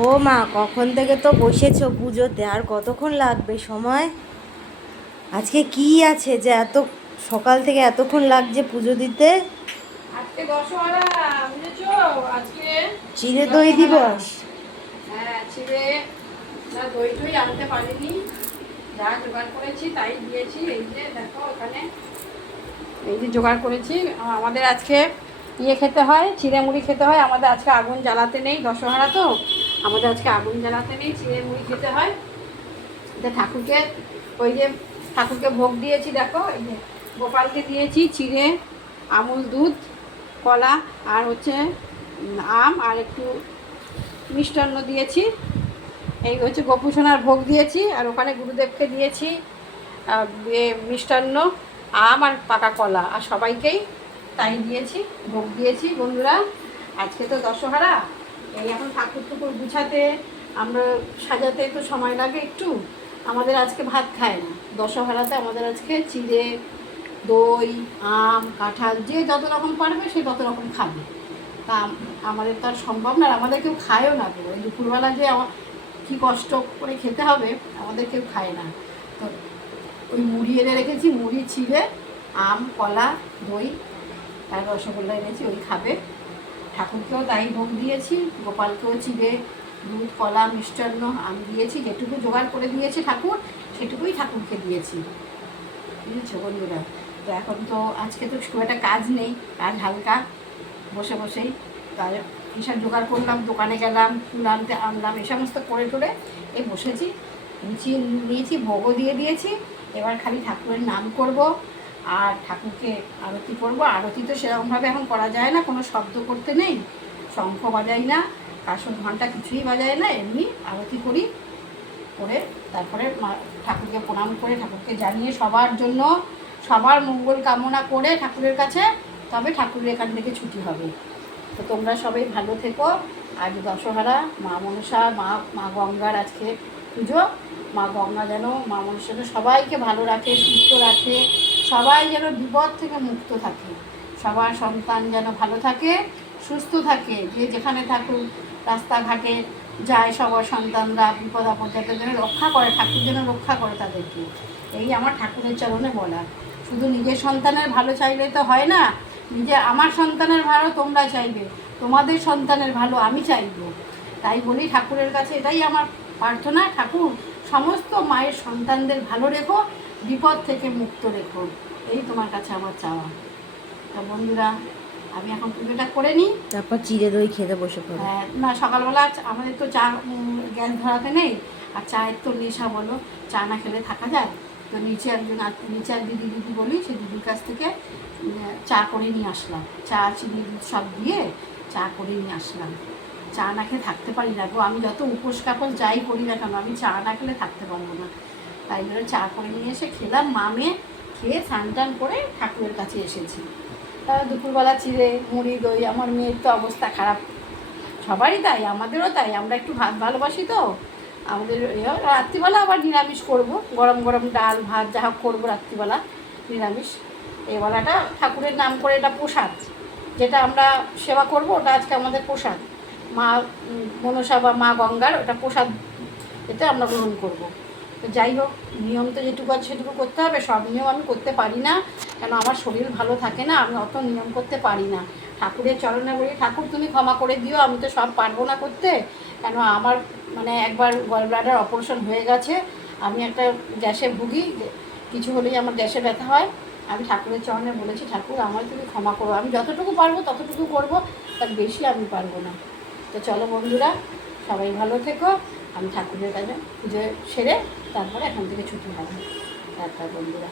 ও মা, কখন থেকে তো বসেছো পুজোতে, আর কতক্ষণ লাগবে সময়? আজকে কি আছে যে এত সকাল থেকে এতক্ষণ লাগছে পুজো দিতে? আজকে দশহরা, বুঝেছো? আজকে চিড়ে দই দশহরা। দিবস। হ্যাঁ, ছিঁড়ে না, দই টই আনতে পারিনি। যা জোগাড় করেছি তাই দিয়েছি। এই যে দেখো এখানে, এই যে জোগাড় করেছি। আমাদের আজকে ইয়ে খেতে হয়, চিড়ে মুড়ি খেতে হয়। আমাদের আজকে আগুন জ্বালাতে নেই, দশহরা তো। আমাদের আজকে আগুন জ্বালাতে নেই, চিড়ে মুড়ি খেতে হয়। এটা ঠাকুরকে, ওই যে ঠাকুরকে ভোগ দিয়েছি, দেখো এই যে গোপালকে দিয়েছি চিড়ে, আমুল দুধ, কলা, আর হচ্ছে আম, আর একটু মিষ্টান্ন দিয়েছি। এই হচ্ছে গোপুসোনার ভোগ দিয়েছি, আর ওখানে গুরুদেবকে দিয়েছি মিষ্টান্ন, আম আর পাকা কলা, আর সবাইকেই তাই দিয়েছি, ভোগ দিয়েছি। বন্ধুরা, আজকে তো দশহরা। এই এখন ঠাকুর টুকুর গুছাতে, আমরা সাজাতে তো সময় লাগে একটু। আমাদের আজকে ভাত খায় না দশহরাতে। আমাদের আজকে চিড়ে, দই, আম, কাঁঠাল, যে যত রকম পারবে সে তত রকম খাবে। তা আমাদের তো আর সম্ভব না, আর আমাদের কেউ খায়ও না। তো এই দুপুরবেলা যে কী কষ্ট করে খেতে হবে, আমাদের কেউ খায় না। তো ওই মুড়ি এনে রেখেছি, মুড়ি, চিড়ে, আম, কলা, দই আর রসগোল্লা এনেছি, ওই খাবে। ঠাকুরকেও তাই ভোগ দিয়েছি, গোপালকেও চিড়ে, দুধ, কলা, মিষ্টান্ন, আম দিয়েছি। যেটুকু জোগাড় করে দিয়েছি ঠাকুর, সেটুকুই ঠাকুরকে দিয়েছি, বুঝেছো বন্ধুরা? তো এখন তো আজকে তো খুব একটা কাজ নেই, কাজ হালকা, বসে বসেই তার হিসাব জোগাড় করলাম, দোকানে গেলাম, ফুল আনতে আনলাম, এই সমস্ত করে টোরে এই বসেছি, গুছিয়ে নিয়েছি, ভোগও দিয়ে দিয়েছি। এবার খালি ঠাকুরের নাম করব আর ঠাকুরকে আরতি করব। আরতি তো সেরকমভাবে এখন করা যায় না, কোনো শব্দ করতে নেই, শঙ্খ বাজাই না, কাসর ঘণ্টা কিছুই বাজায় না, এমনি আরতি করি। করে তারপরে ঠাকুরকে প্রণাম করে, ঠাকুরকে জানিয়ে, সবার জন্য সবার মঙ্গল কামনা করে ঠাকুরের কাছে, তবে ঠাকুরের এখান থেকে ছুটি হবে। তো তোমরা সবাই ভালো থেকো। আজ দশহরা, মা মনসা, মা গঙ্গার আজকে পুজো। মা গঙ্গা যেন, মা মনসা যেন সবাইকে ভালো রাখে, সুস্থ রাখে, সবাই যেন বিপদ থেকে মুক্ত থাকে, সবার সন্তান যেন ভালো থাকে, সুস্থ থাকে, যে যেখানে থাকুক, রাস্তাঘাটে যায় সবার সন্তানরা বিপদ আপদ যাতে যেন রক্ষা করে, ঠাকুর যেন রক্ষা করে তাদেরকে। এই আমার ঠাকুরের চরণে বলা। শুধু নিজের সন্তানের ভালো চাইলে তো হয় না, নিজে আমার সন্তানের ভালো তোমরা চাইবে, তোমাদের সন্তানের ভালো আমি চাইব। তাই বলি ঠাকুরের কাছে এটাই আমার প্রার্থনা, ঠাকুর সমস্ত মায়ের সন্তানদের ভালো রেখো, বিপদ থেকে মুক্ত রেখো, এই তোমার কাছে আমার চাওয়া। তা বন্ধুরা, আমি এখন পুজোটা করে নিই, তারপর চিড়ে দই খেতে বসে পড়ো। হ্যাঁ না, সকালবেলা আমাদের তো চা, গ্যাস ধরাতে নেই, আর চায়ের তো নেশা বলো, চা না খেলে থাকা যায়? তো নিচে এক দিদি বলি, সেই দিদির কাছ থেকে চা করে নিয়ে আসলাম, চা চিনি দুধ সব দিয়ে চা করে নিয়ে আসলাম। চা না খেয়ে থাকতে পারি না গো, আমি যত উপোস কাপড় যাই করি না কেন, আমি চা না খেলে থাকতে পারবো না। তাই জন্য চা করে নিয়ে এসে খেলাম, মামে খেয়ে স্নান টান করে ঠাকুরের কাছে এসেছি। দুপুরবেলা চিড়ে মুড়ি দই, আমার মেয়ের তো অবস্থা খারাপ, সবারই তাই, আমাদেরও তাই, আমরা একটু ভাত ভালোবাসি তো। আমাদের রাত্রিবেলা আবার নিরামিষ করব, গরম গরম ডাল ভাত যা হোক করবো রাত্রিবেলা নিরামিষ। এই বেলাটা ঠাকুরের নাম করে, এটা প্রসাদ, যেটা আমরা সেবা করব, ওটা আজকে আমাদের প্রসাদ। মা মনসা বা মা গঙ্গার ওটা প্রসাদ, এটা আমরা গ্রহণ করব। তো যাই হোক, নিয়ম তো যেটুকু আছে সেটুকু করতে হবে, সব নিয়ম আমি করতে পারি না, কেন আমার শরীর ভালো থাকে না, আমি অত নিয়ম করতে পারি না। ঠাকুরের চরণে বলি, ঠাকুর তুমি ক্ষমা করে দিও, আমি তো সব পারবো না করতে, কেন আমার মানে একবার গল ব্লাডার অপারেশন হয়ে গেছে, আমি একটা গ্যাসে ভুগি, কিছু হলেই আমার গ্যাসে ব্যথা হয়। আমি ঠাকুরের চরণে বলেছি, ঠাকুর আমার তুমি ক্ষমা করো, আমি যতটুকু পারবো ততটুকু করব, তার বেশি আমি পারবো না। তো চলো বন্ধুরা, সবাই ভালো থেকো। আমি ঠাকুরের কাছে পুজো সেরে তারপরে এখান থেকে ছুটি হবে। তারপর বন্ধুরা।